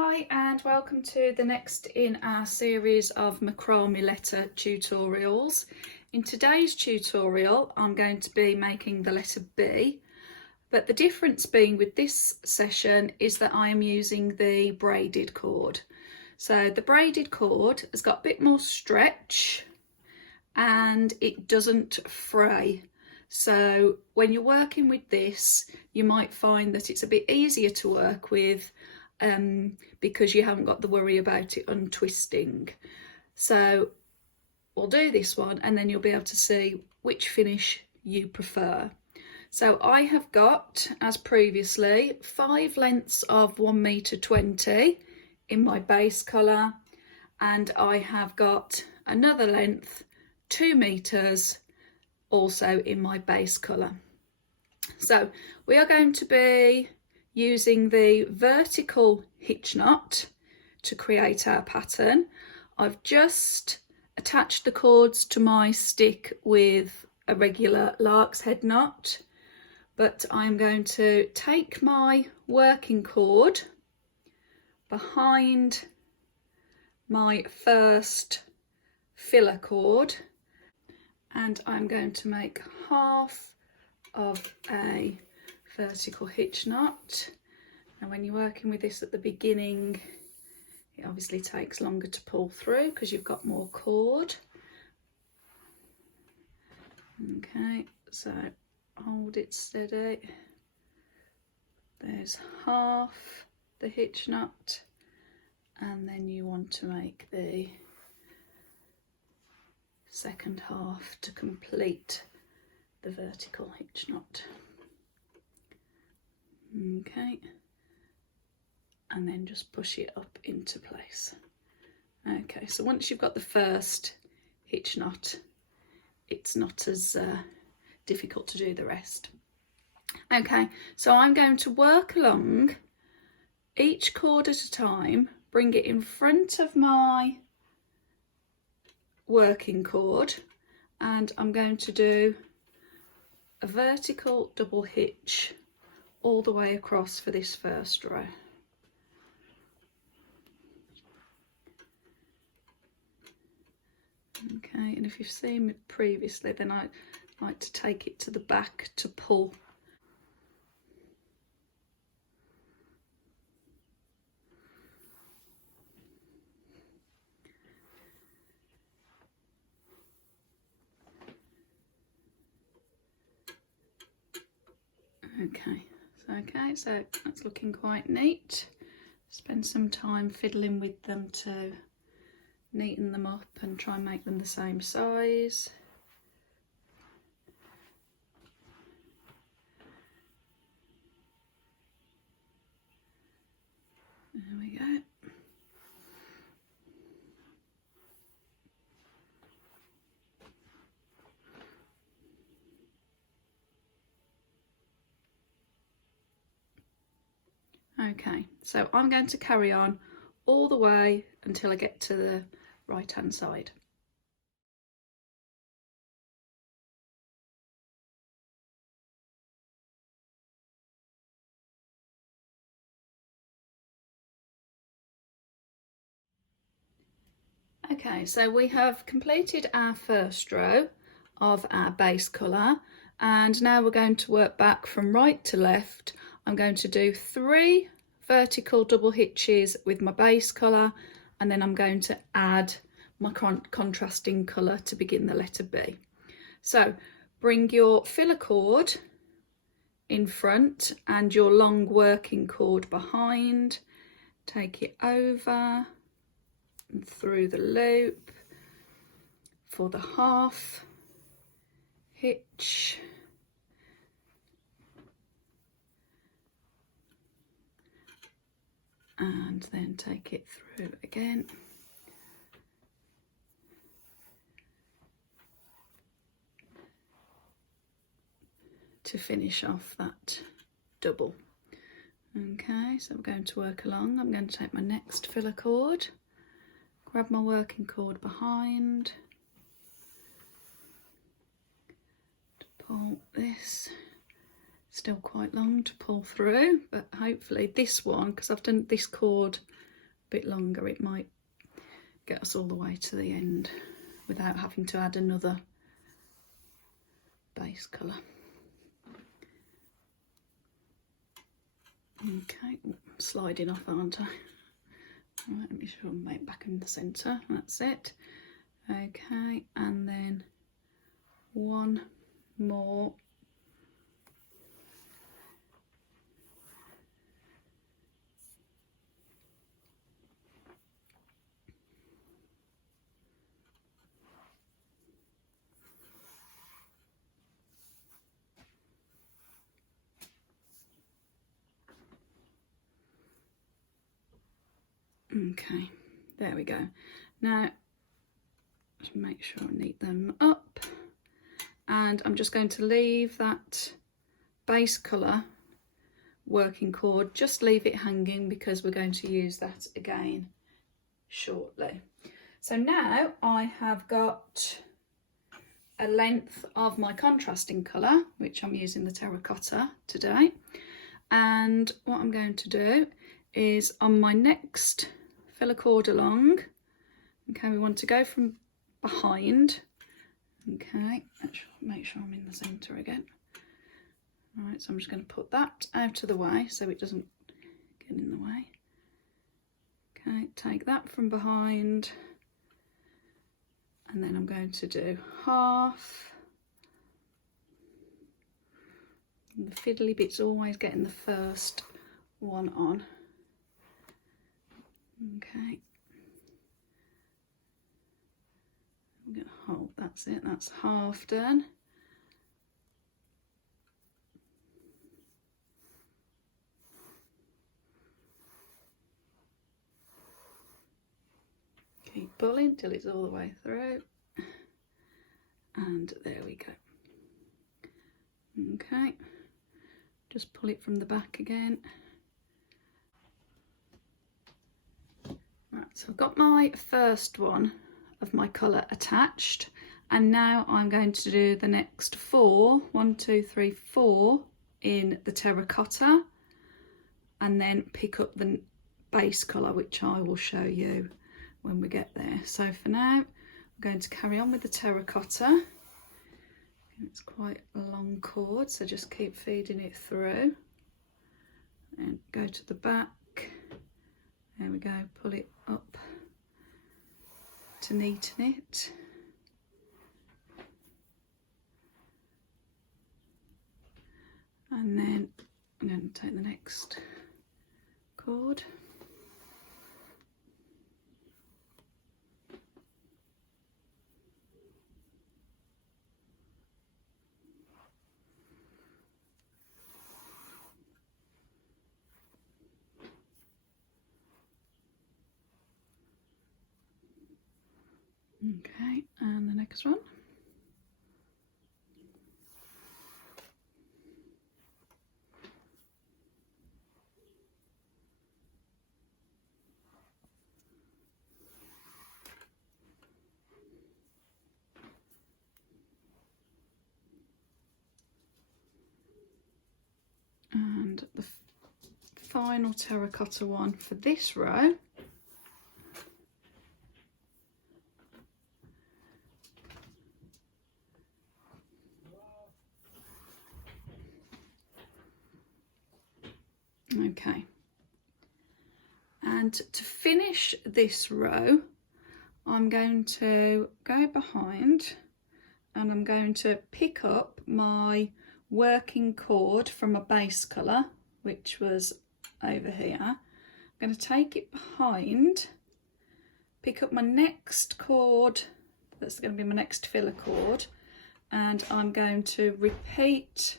Hi and welcome to the next in our series of macrame letter tutorials. In today's tutorial I'm going to be making the letter B, but the difference being with this session is that I am using the braided cord. So the braided cord has got a bit more stretch and it doesn't fray. So when you're working with this, you might find that it's a bit easier to work with because you haven't got the worry about it untwisting. So we'll do this one and then you'll be able to see which finish you prefer. So I have got, as previously, 5 lengths of 1m20 in my base colour, and I have got another length 2 meters also in my base colour. So we are going to be using the vertical hitch knot to create our pattern. I've just attached the cords to my stick with a regular lark's head knot, but I'm going to take my working cord behind my first filler cord and I'm going to make half of a vertical hitch knot. And when you're working with this at the beginning, it obviously takes longer to pull through because you've got more cord. Okay, so hold it steady. There's half the hitch knot, and then you want to make the second half to complete the vertical hitch knot. Okay, and then just push it up into place. Okay, so once you've got the first hitch knot, it's not as difficult to do the rest. Okay, so I'm going to work along each cord at a time, bring it in front of my working cord, and I'm going to do a vertical double hitch all the way across for this first row. Okay, and if you've seen me previously, then I like to take it to the back to pull. Okay, so that's looking quite neat. Spend some time fiddling with them to neaten them up and try and make them the same size. There we go. Okay, so I'm going to carry on all the way until I get to the right hand side. Okay, so we have completed our first row of our base colour, and now we're going to work back from right to left. I'm going to do 3 vertical double hitches with my base colour, and then I'm going to add my contrasting colour to begin the letter B. So bring your filler cord in front and your long working cord behind, take it over and through the loop for the half hitch, and then take it through again to finish off that double. Okay, so we're going to work along. I'm going to take my next filler cord, grab my working cord behind, to pull this. Still quite long to pull through, but hopefully this one, because I've done this cord bit longer, it might get us all the way to the end without having to add another base colour. Okay, sliding off, aren't I? Right, let me sure I'm back in the centre. That's it. Okay, and then one more. Okay, there we go. Now, just make sure I neat them up. And I'm just going to leave that base colour working cord, just leave it hanging because we're going to use that again shortly. So now I have got a length of my contrasting colour, which I'm using the terracotta today. And what I'm going to do is on my next fill a cord along. Okay, we want to go from behind. Okay, make sure I'm in the centre again. All right, so I'm just going to put that out of the way so it doesn't get in the way. Okay, take that from behind, and then I'm going to do half. And the fiddly bit's always getting the first one on. Okay, I'm going to hold, that's it, that's half done. Keep pulling till it's all the way through, and there we go. Okay, just pull it from the back again. Right, so I've got my first one of my colour attached, and now I'm going to do the next four, 1, 2, 3, 4 in the terracotta, and then pick up the base colour, which I will show you when we get there. So for now, I'm going to carry on with the terracotta. It's quite a long cord, so just keep feeding it through and go to the back. There we go, pull it up to neaten it. And then I'm going to take the next cord. Okay, and the next one. And the final terracotta one for this row. Okay, and to finish this row, I'm going to go behind and I'm going to pick up my working cord from a base colour, which was over here. I'm going to take it behind, pick up my next cord, that's going to be my next filler cord, and I'm going to repeat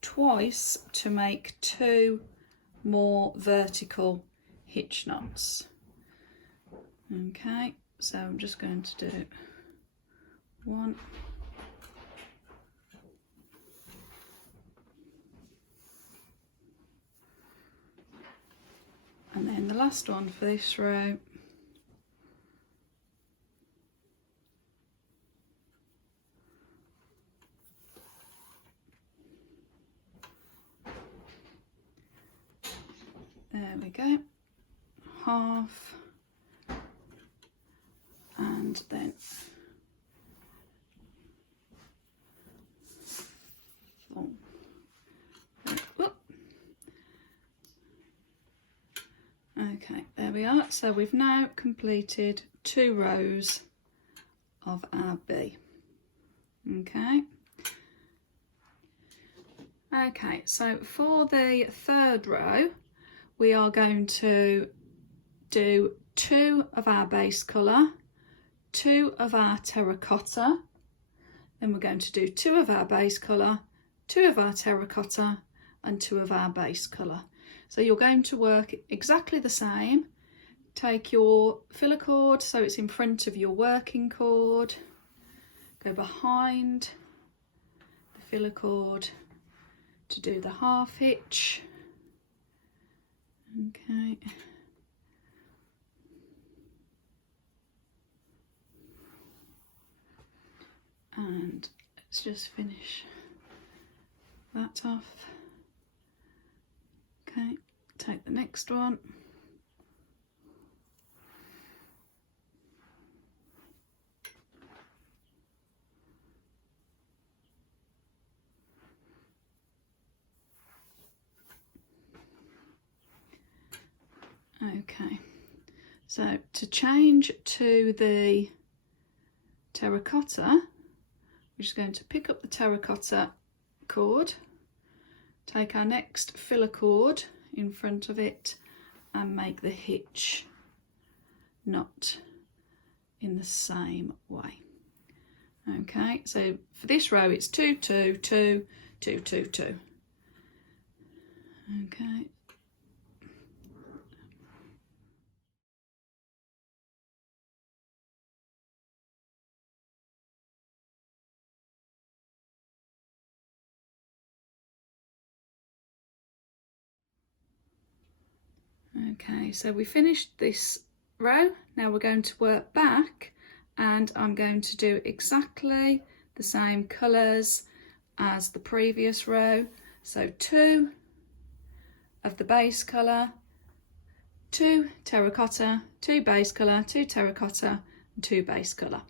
twice to make 2 more vertical hitch knots. Okay, so I'm just going to do 1, and then the last one for this row. There we go, half, and then full. Okay, there we are. So we've now completed 2 rows of our bee. Okay. Okay, so for the 3rd row, we are going to do 2 of our base colour, 2 of our terracotta, then we're going to do 2 of our base colour, 2 of our terracotta, and 2 of our base colour. So you're going to work exactly the same. Take your filler cord so it's in front of your working cord, go behind the filler cord to do the half hitch. Okay. And let's just finish that off. Okay, take the next one. Okay, so to change to the terracotta, we're just going to pick up the terracotta cord, take our next filler cord in front of it and make the hitch knot in the same way. Okay, so for this row it's 2, 2, 2, 2, 2, 2. Okay. Okay, so we finished this row. Now we're going to work back and I'm going to do exactly the same colours as the previous row. So 2 of the base colour, 2 terracotta, 2 base colour, 2 terracotta, and 2 base colour.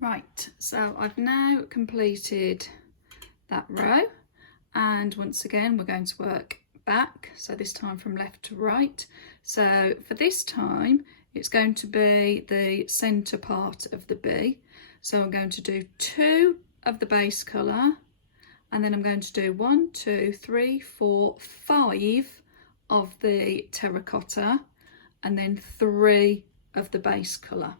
Right, so I've now completed that row, and once again we're going to work back, so this time from left to right. So for this time it's going to be the centre part of the bee, so I'm going to do 2 of the base colour, and then I'm going to do 1, 2, 3, 4, 5 of the terracotta, and then 3 of the base colour.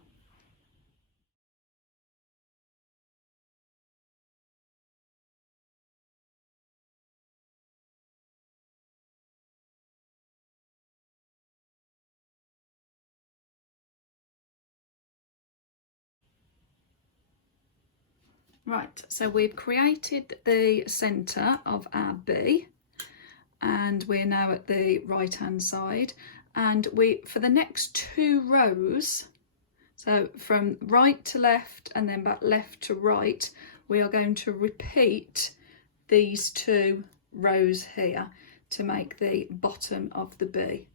Right, so we've created the centre of our bee and we're now at the right hand side, and for the next 2 rows, so from right to left and then back left to right, we are going to repeat these 2 rows here to make the bottom of the bee.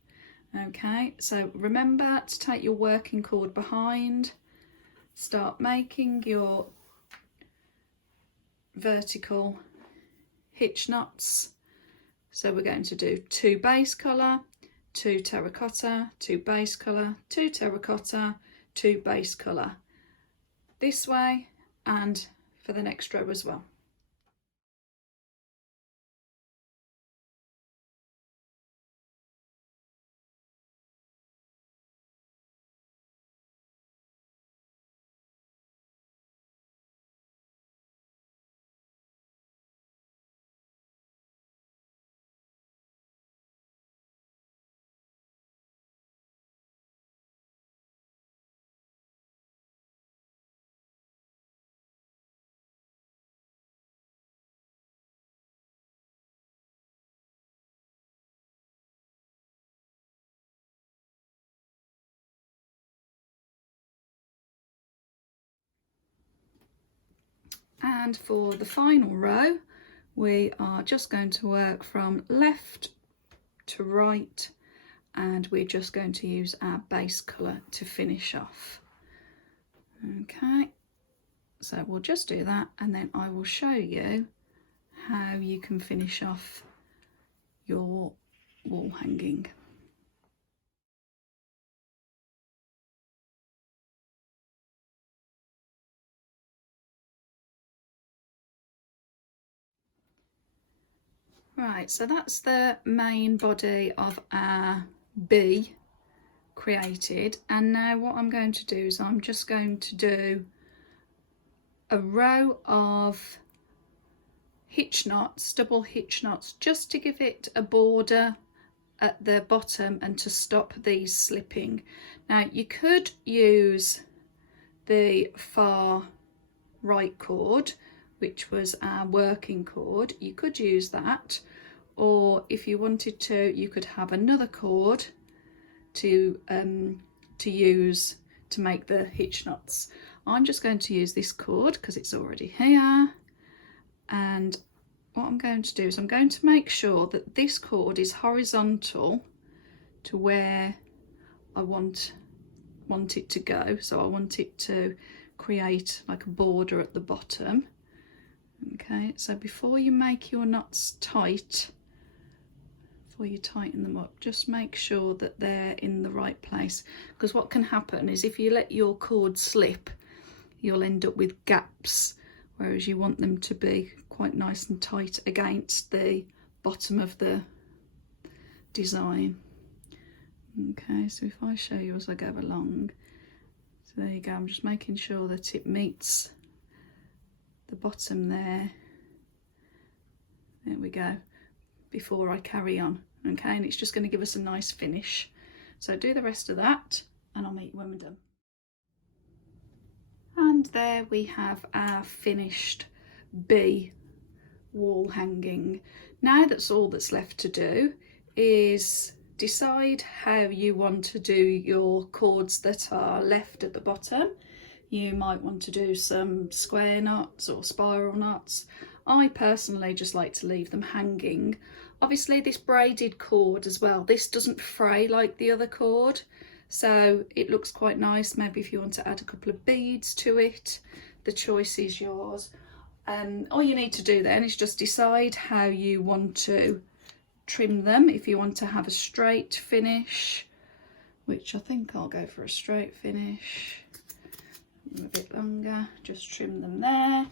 Okay, so remember to take your working cord behind, start making your vertical hitch knots. So we're going to do 2 base colour, 2 terracotta, 2 base colour, 2 terracotta, 2 base colour this way and for the next row as well. And for the final row, we are just going to work from left to right, and we're just going to use our base colour to finish off. Okay, so we'll just do that, and then I will show you how you can finish off your wall hanging. Right, so that's the main body of our bee created, and now what I'm going to do is I'm just going to do a row of hitch knots, double hitch knots, just to give it a border at the bottom and to stop these slipping. Now you could use the far right cord, which was our working cord. You could use that, or if you wanted to, you could have another cord to use to make the hitch knots. I'm just going to use this cord because it's already here, and what I'm going to do is I'm going to make sure that this cord is horizontal to where I want it to go. So I want it to create like a border at the bottom. Okay, so before you make your knots tight, before you tighten them up, just make sure that they're in the right place, because what can happen is if you let your cord slip, you'll end up with gaps, whereas you want them to be quite nice and tight against the bottom of the design. Okay, so if I show you as I go along, so there you go, I'm just making sure that it meets the bottom there. There we go, before I carry on. Okay, and it's just going to give us a nice finish. So do the rest of that and I'll meet you when we're done. And there we have our finished bee wall hanging. Now that's all that's left to do is decide how you want to do your cords that are left at the bottom. You might want to do some square knots or spiral knots. I personally just like to leave them hanging. Obviously this braided cord as well, this doesn't fray like the other cord, so it looks quite nice. Maybe if you want to add a couple of beads to it, the choice is yours. All you need to do then is just decide how you want to trim them. If you want to have a straight finish, which I think I'll go for a straight finish, a bit longer, just trim them there.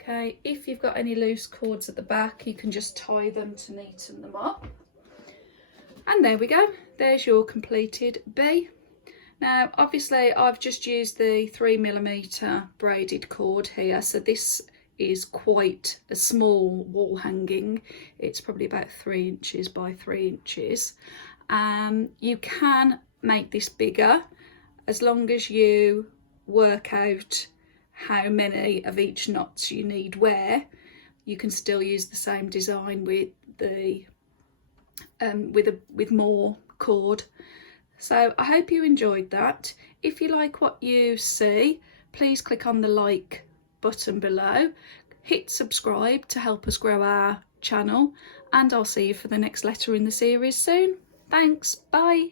Okay, if you've got any loose cords at the back, you can just tie them to neaten them up. And there we go, there's your completed bee. Now obviously I've just used the 3mm braided cord here, so this is quite a small wall hanging. It's probably about 3 inches by 3 inches. You can make this bigger as long as you work out how many of each knots you need where. You can still use the same design with the with more cord. So I hope you enjoyed that. If you like what you see, please click on the like button below, hit subscribe to help us grow our channel, and I'll see you for the next letter in the series soon. Thanks, bye.